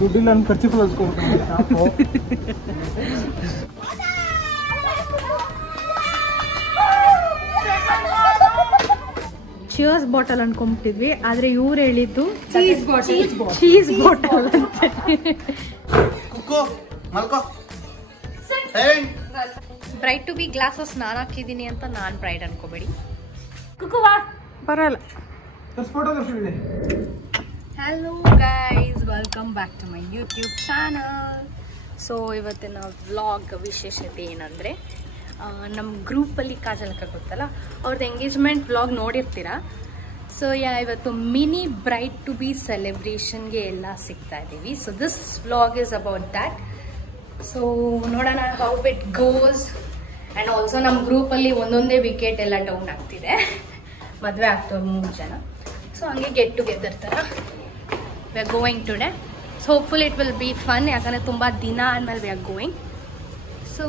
ದುಡ್ಡಿಲ್ಲ ಖರ್ಚು cheers bottle ಅನ್ಕೊಂಡ್ಬಿಟ್ಟಿದ್ವಿ, ಆದ್ರೆ ಇವ್ರು ಹೇಳಿದ್ದು ಚೀಸ್ ಬಾಟಲ್ ಅಂತ. ಬ್ರೈಟ್ ಟು ಬಿ ಗ್ಲಾಸಸ್ ನಾನು ಹಾಕಿದ್ದೀನಿ ಅಂತ ನಾನು ಬ್ರೈಟ್ ಅನ್ಕೋಬೇಡಿ. ಬರಲ್ಲ. Hello guys, welcome back to my YouTube channel. So ಇವತ್ತಿನ ವ್ಲಾಗ್ ವಿಶೇಷತೆ ಏನಂದರೆ, ನಮ್ಮ ಗ್ರೂಪಲ್ಲಿ ಕಾಜಲಕ್ಕ ಗೊತ್ತಲ್ಲ, ಅವ್ರದ್ದು ಎಂಗೇಜ್ಮೆಂಟ್ ವ್ಲಾಗ್ ನೋಡಿರ್ತೀರಾ. ಸೊ ಇವತ್ತು ಮಿನಿ ಬ್ರೈಟ್ ಟು ಬಿ ಸೆಲೆಬ್ರೇಷನ್ಗೆ ಎಲ್ಲ ಸಿಗ್ತಾ ಇದ್ದೀವಿ. So this vlog is about that. So ನೋಡೋಣ how it goes. And also ನಮ್ಮ ಗ್ರೂಪಲ್ಲಿ ಒಂದೊಂದೇ ವಿಕೆಟ್ ಎಲ್ಲ ಡೌನ್ ಆಗ್ತಿದೆ. ಮದುವೆ ಆಗ್ತವ್ರು 3 ಜನ. ಸೊ ಹಂಗೆ ಗೆಟ್ ಟುಗೆದರ್ ಥರ we are going today. So hopeful it will be fun, ಯಾಕಂದರೆ ತುಂಬ ದಿನ ಆದಮೇಲೆ we are going. So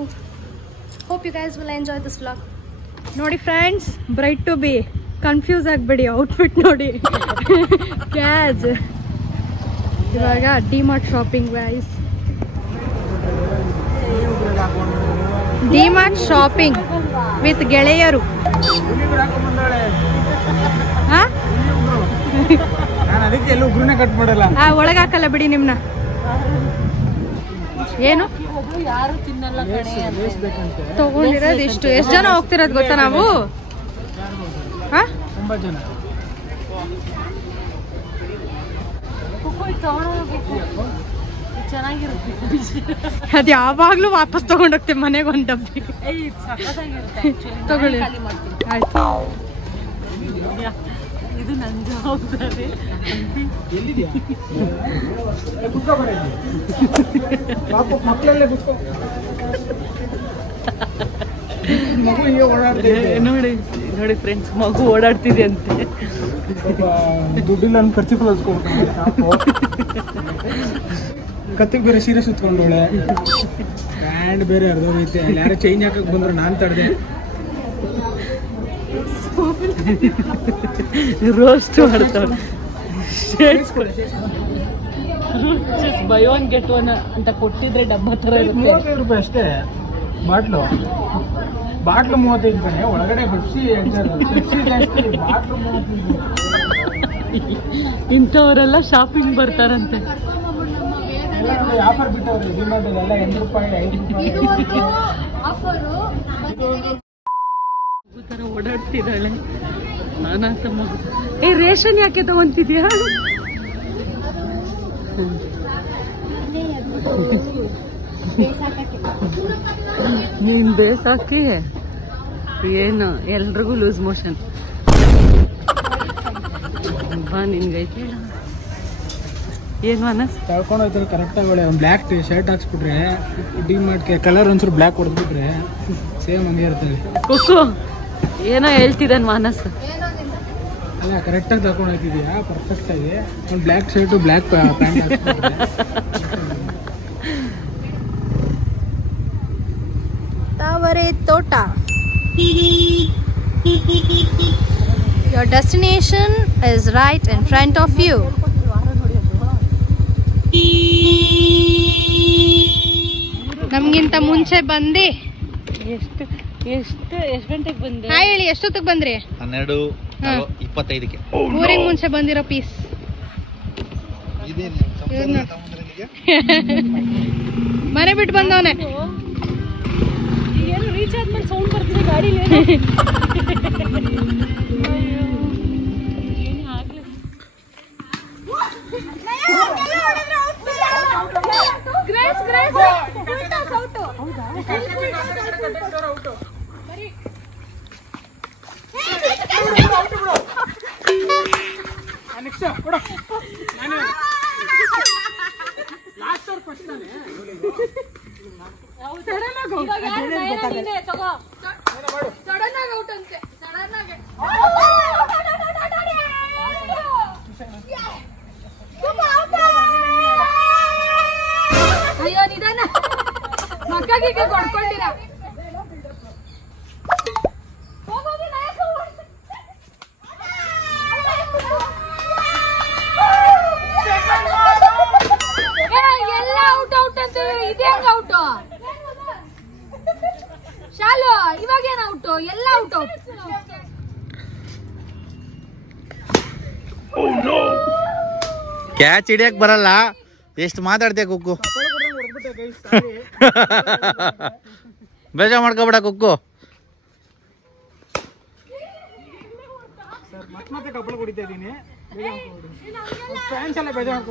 hope you guys will enjoy this vlog. ನೋಡಿ friends, bride to be confuse ಆಗಬೇಡಿ, ಔಟ್ಫಿಟ್ ನೋಡಿ. ಕ್ಯಾಜ್ ಇವಾಗ DMart shopping wise, DMart shopping with ಗೆಳೆಯರು. ಒಳಗೆ ಹಾಕಲ್ಲ ಬಿಡಿ ನಿಮ್ನ. ಏನು ತಗೊಂಡಿರೋದು ಇಷ್ಟು? ಎಷ್ಟು ಜನ ಹೋಗ್ತಿರೋದು ಗೊತ್ತಾ ನಾವು? 9 ಜನ. ಅದ್ ಯಾವಾಗ್ಲೂ ವಾಪಸ್ ತಗೊಂಡೋಗ್ತೇವೆ ಮನೆಗೆ ಒಂದ್ ಡಬ್ಬಿ. ತಗೊಳ್ಳಿ ಆಯ್ತು. ಇದು ನನ್ನ ಜವಾಬ್ದಾರಿ. ನೋಡಿ ನೋಡಿ ಫ್ರೆಂಡ್ಸ್, ಮಗು ಓಡಾಡ್ತಿದೆ ಅಂತೆ. ದುಡ್ಡಿಲ್ಲ ಖರ್ಚು ಕತ್ತಿಗೆ ಬೇರೆ ಸೀರೆ ಸುತ್ಕೊಂಡೋಳೆ, ಬ್ಯಾಂಡ್ ಬೇರೆ ಅರ್ಧೋಗೈತೆ. ಯಾರು ಚೇಂಜ್ ಹಾಕಕ್ ಬಂದ್ರು ನಾನ್ ತಡೆದೆ. ರೋಸ್ಟ್ ಮಾಡ್ತಾವೆ. ಬೈ ಒನ್ ಗೆಟ್ ಒನ್ ಅಂತ ಕೊಟ್ಟಿದ್ರೆ ಡಬ್ಬ ತರ. 35 ರೂಪಾಯಿ ಅಷ್ಟೇ ಬಾಟ್ಲು. 35 ಕಡೆ ಒಳಗಡೆ ಬಡ್ಸಿ ಬಾಟ್ಲು 35. ಇಂಥವರೆಲ್ಲ ಶಾಪಿಂಗ್ ಬರ್ತಾರಂತೆ. ಆಫರ್ ಬಿಟ್ಟವ್ರಿ ಡಿಮಾರ್ಟ್ ಎಲ್ಲ 8 ರೂಪಾಯಿ 5 ರೂಪಾಯಿ ತರ ಓಡಾಡ್ತಿದ್ದಾಳೆ. ನಾನಂತಮ್ಮ, ಏ ರೇಷನ್ ಯಾಕೆ ತಗೊಂತಿದ್ಯಾ? ನೀನ್ ಬೇಕಾಕಿ ಏನು ಎಲ್ರಿಗೂ ಲೂಸ್ ಮೋಷನ್. ಬಾ ನಿನ್ಗೈತಿ ಏನ್ ಮನಸ್ ತಳ್ಕೊಂಡು ಹೋಯ್ತಾರೆ ಕರೆಕ್ಟಾಗಿ. ಒಳ್ಳೆ ಒಂದು ಬ್ಲ್ಯಾಕ್ ಶರ್ಟ್ ಹಾಕ್ಸ್ಬಿಟ್ರೆ, ಡಿಮಾರ್ಟ್ಗೆ ಕಲರ್ ಒಂದ್ಸರು ಬ್ಲ್ಯಾಕ್ ಹೊಡೆದ್ಬಿಟ್ರೆ ಸೇಮ್ ಹಂಗೆ ಇರ್ತದೆ. ಕುಕ್ಕು ಏನೋ ಹೇಳ್ತಿದ್ದಾನೆ ಮಾನಸ್. ಅಲ್ಲ, ಕರೆಕ್ಟಾಗಿ ತಳ್ಕೊಂಡು ಹೋಗ್ತಿದ್ಯಾ ಪರ್ಫೆಕ್ಟ್ ಆಗಿ. ಒಂದು ಬ್ಲ್ಯಾಕ್ ಶರ್ಟು ಬ್ಲ್ಯಾಕ್ ಪ್ಯಾಂಟ್ ಹಾಕ್ಸ್ಬಿಟ್ರೆ. ತಾವರೆ ತೋಟ. Your destination is right in front of you. ನಮ್ಗಿಂತ ಮುಂಚೆ ಬಂದು ಎಷ್ಟು ಗಂಟೆಗೆ ಬಂದೆ? ಹಾಯ್ ಹೇಳಿ, ಎಷ್ಟೊತ್ತಿಗೆ ಬಂದ್ರಿ? 12:25ಕ್ಕೆ. ಊರಿಗೆ ಮುಂಚೆ ಬಂದಿರೋ ಪೀಸ್. ಮನೆ ಬಿಟ್ಟು ಬಂದವನೆ. ರೀಚ್ ಆದ್ಮೇಲೆ ಸೌಂಡ್ ಬರ್ತಿದೆ ಗಾಡಿಲಿ. ಅಯ್ಯೋ ನಿಧಾನ, ಮಕ್ಕಳಿಗೆ ಕೊಡ್ಕೊಂಡಿರ. ಅಂತ ಇದೇ ಔಟು ಶಾಲು ಇವಾಗೇನು ಔಟು ಎಲ್ಲ ಔಟು ಕ್ಯಾಚ್ ಹಿಡಿಯಕ್ ಬರಲ್ಲ ಎಷ್ಟು ಮಾತಾಡ್ತೀಯ ಕುಕ್ಕು ಬೇಜಾರ್ ಮಾಡ್ಕೋಬೇಡ ಕುಕ್ಕು ಮತ್ತೆ ಕಪ್ಪಳ ಕುಡಿತಾ ಇದ್ದೀನಿ ಫ್ಯಾನ್ಸ್ ಎಲ್ಲ ಬೇಜಾರ್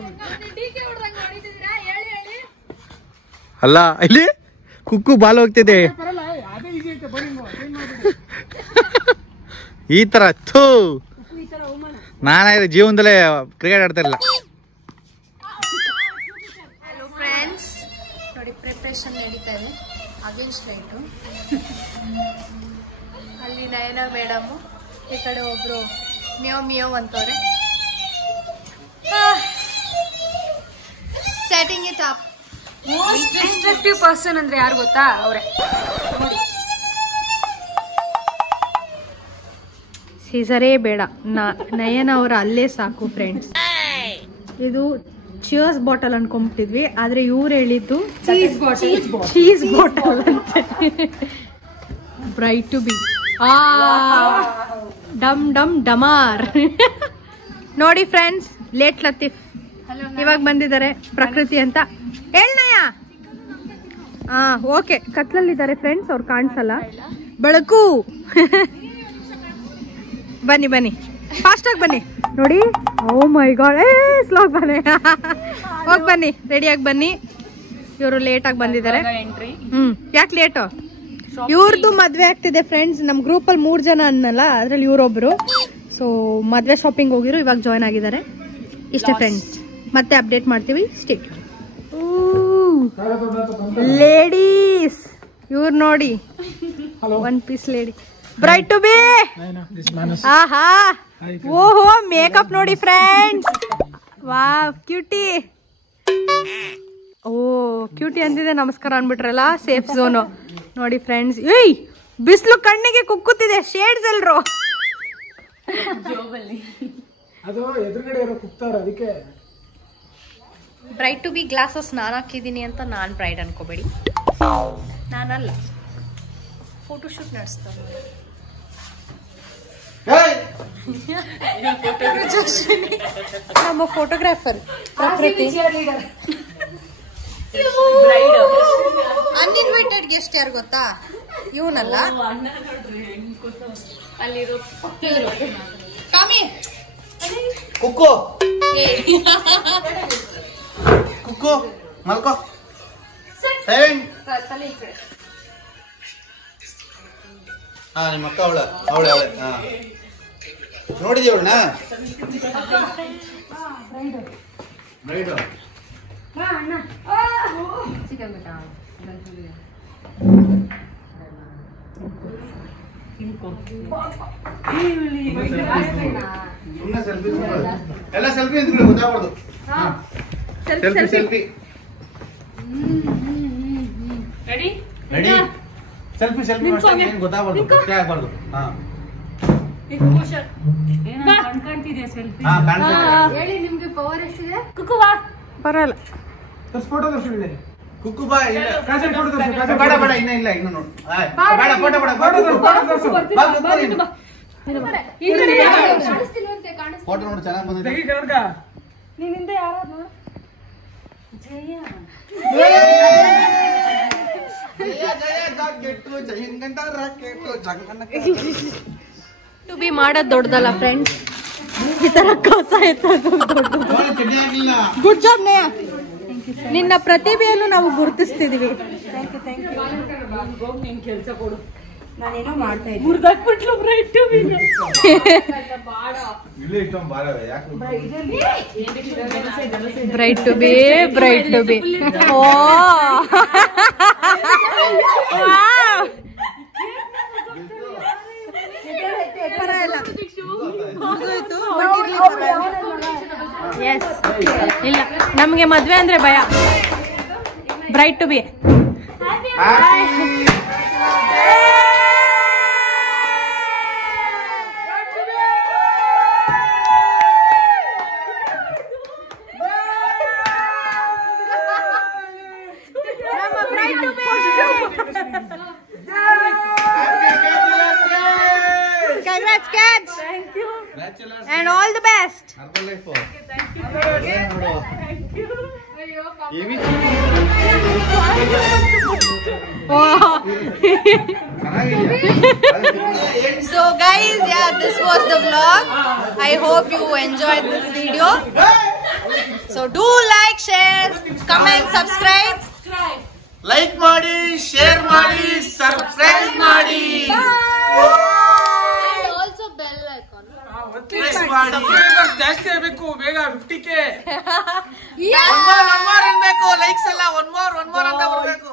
ಅಲ್ಲ ಇಲ್ಲಿ ಕುಕ್ಕು ಬಾಲ್ ಹೋಗ್ತಿದೆ ಈ ತರ ಥೂ ನಾನಾದ್ರೆ ಜೀವನದಲ್ಲೇ ಕ್ರಿಕೆಟ್ ಆಡ್ತಾ ಇಲ್ಲ. ಹಲೋ ಫ್ರೆಂಡ್ಸ್, ನೋಡಿ ಪ್ರಿಪ್ರೇಷನ್ ನಡೀತಾ ಇದೆ. ಅಗೇನ್ಸ್ಟ್ ಲೈಟು ಅಲ್ಲಿ ನಯನ ಮೇಡಮು, ಈ ಕಡೆ ಒಬ್ರು ಮಿಯೋ ಮಿಯೋ ಅಂತವ್ರೆ. Setting it up. Most destructive person ಅಂದ್ರೆ ಯಾರು ಗೊತ್ತಾ? ಅವರೇ. ಸೀಸರೇ ಬೇಡ, ನಯನ ಅವರ ಅಲ್ಲೇ ಸಾಕು ಫ್ರೆಂಡ್ಸ್. ಇದು ಚಿಯರ್ಸ್ ಬಾಟಲ್ ಅನ್ಕೊಂಡ್ಬಿಟ್ಟಿದ್ವಿ, ಆದ್ರೆ ಇವ್ರು ಹೇಳಿದ್ದು ಚೀಸ್ ಬಾಟಲ್ ಅಂತ. ಬ್ರೈಟ್ ಟು ಬಿ ಡಮ್ ಡಮ್ ಡಮಾರ್. ನೋಡಿ ಫ್ರೆಂಡ್ಸ್, ಲೇಟ್ ಲತೀಫ್ ಇವಾಗ ಬಂದಿದ್ದಾರೆ. ಪ್ರಕೃತಿ ಅಂತ ಹೇಳ್ನಯ್ಯ. ಓಕೆ, ಕತ್ಲಲ್ಲಿದ್ದಾರೆ ಫ್ರೆಂಡ್ಸ್, ಅವ್ರು ಕಾಣಿಸಲ್ಲ. ಬೆಳಕು. ಬನ್ನಿ ಬನ್ನಿ, ಫಾಸ್ಟ್ ಆಗಿ ಬನ್ನಿ. ನೋಡಿ, ಓ ಮೈ ಗಾಡ್, ಸ್ಲೋಗ್ ಬನ್ನಿ. ಹೋಗಿ ಬನ್ನಿ, ರೆಡಿಯಾಗಿ ಬನ್ನಿ. ಇವರು ಲೇಟ್ ಆಗಿ ಬಂದಿದ್ದಾರೆ. ಯಾಕೆ ಲೇಟು? ಇವ್ರದ್ದು ಮದ್ವೆ ಆಗ್ತಿದೆ ಫ್ರೆಂಡ್ಸ್. ನಮ್ ಗ್ರೂಪ್ ಅಲ್ಲಿ 3 ಜನ ಅನ್ನಲ್ಲ, ಅದ್ರಲ್ಲಿ ಇವ್ರೊಬ್ರು. ಸೊ ಮದ್ವೆ ಶಾಪಿಂಗ್ ಹೋಗಿರು, ಇವಾಗ ಜಾಯ್ನ್ ಆಗಿದ್ದಾರೆ. ಇಷ್ಟೇ ಫ್ರೆಂಡ್ಸ್, ಮತ್ತೆ ಅಪ್ಡೇಟ್ ಮಾಡ್ತೀವಿ. ಸ್ಟೇಟ್ ಲೇಡೀಸ್, ಇವ್ರು ನೋಡಿ, 1 piece lady. Bride to be. ಆಹಾ, ಓಹೋ, ಮೇಕಪ್ ನೋಡಿ ಫ್ರೆಂಡ್ಸ್. Wow, cutie. ಓ ಕ್ಯೂಟಿ ಅಂತಿದೆ, ನಮಸ್ಕಾರ ಅನ್ಬಿಟ್ರಲ್ಲ. ಸೇಫ್ ಝೋನು ನೋಡಿ ಫ್ರೆಂಡ್ಸ್. ಏಯ್, ಬಿಸಿಲು ಕಣ್ಣಿಗೆ ಕುಕ್ಕುತ್ತಿದೆ. ಶೇಡ್ಸ್ ಎಲ್ರು ಅದು ಎದುರುಗಡೆ ಇರೋ ಕುಕ್ತಾರ, ಅದಕ್ಕೆ. ಬ್ರೈಟ್ ಟು ಬಿ ಗ್ಲಾಸಸ್ ನಾನು ಹಾಕಿದ್ದೀನಿ ಅಂತ ನಾನು ಬ್ರೈಡ್ ಅನ್ಕೋಬೇಡಿ, ನಾನಲ್ಲ. ಫೋಟೋಶೂಟ್ ನಡೆಸ್ತಾರೆ ನಮ್ಮ ಫೋಟೋಗ್ರಾಫರ್ ಪ್ರಕೃತಿ. ಅನ್ಇನ್ವೈಟೆಡ್ ಗೆಸ್ಟ್ ಯಾರು ಗೊತ್ತಾ? ಇವನಲ್ಲ, ಟಾಮಿ. ಕುಕ್ಕು ಕುಕ್ಕು ಮಲ್ಕೋ. ಹಾ, ನಿಮ್ಮ ಅಕ್ಕ ಅವಳೆ ಅವಳೆ ಅವಳೆ. ಹಾ, ನೋಡಿದ್ಯ ಅವಳನ್ನ? ಬ್ರೈಡು ಎಲ್ಲ ಸೆಲ್ಫಿ ಅಂತ ಗೊತ್ತಾಗ್ಬಾರ್ದು. Selfie selfie ready ready. Selfie selfie ಏನು ಗೊತ್ತಾಗ್ಬಾರ್ದು, ಗೊತ್ತೇ ಆಗ್ಬಾರ್ದು. ಹಾ, ಹೇಳಿ, ನಿಮ್ಗೆ ಪವರ್ ಎಷ್ಟಿದೆ? ಬರಲ್ಲ. ಫೋಟೋ ತೋರಿಸಿದೆ. ಕುಕ್ಕು ಬಾ. ಬೇಡ ಬೇಡ, ಇನ್ನ ಇಲ್ಲ, ಇನ್ನು ನೋಡು. ಬೇಡ, ಫೋಟೋ ಬೇಡ, ಫೋಟೋ ನೋಡು ಚೆನ್ನಾಗಿ ಬಂದಿದೆ. ನೀನಿಂದ ಯಾರು? ಟು ಬಿ ಮಾಡೋದು ದೊಡ್ಡದಲ್ಲ ಫ್ರೆಂಡ್ಸ್, ಈ ತರ ಕಸ ಎತ್ತೋದು ದೊಡ್ಡದು. ಗುಡ್ ಜಾಬ್ ನೇಯ, ನಿನ್ನ ಪ್ರತಿಭೆಯನ್ನು ನಾವು ಗುರುತಿಸ್ತಿದೀವಿ. ನಾನೇನೋ ಮಾಡ್ತಾ ಇದ್ದೀನಿ. Bright to be, bright to be. Oh yes, ಇಲ್ಲ, ನಮ್ಗೆ ಮದ್ವೆ ಅಂದ್ರೆ ಭಯ. Bright to be. catch. Thank you. And all the best. So guys, yeah, this was the vlog. I hope you enjoyed this video. So do like, share, comment, subscribe. Like ಮಾಡಿ, share ಮಾಡಿ, subscribe ಮಾಡಿ, And also bell icon. Press ಮಾಡಿ. ಜಾಸ್ತಿ ಆಗಬೇಕು ಬೇಗ 50K. One more ಅನ್ಬೇಕು, likes ಎಲ್ಲ one more ಅಂತ ಬರ್ಬೇಕು.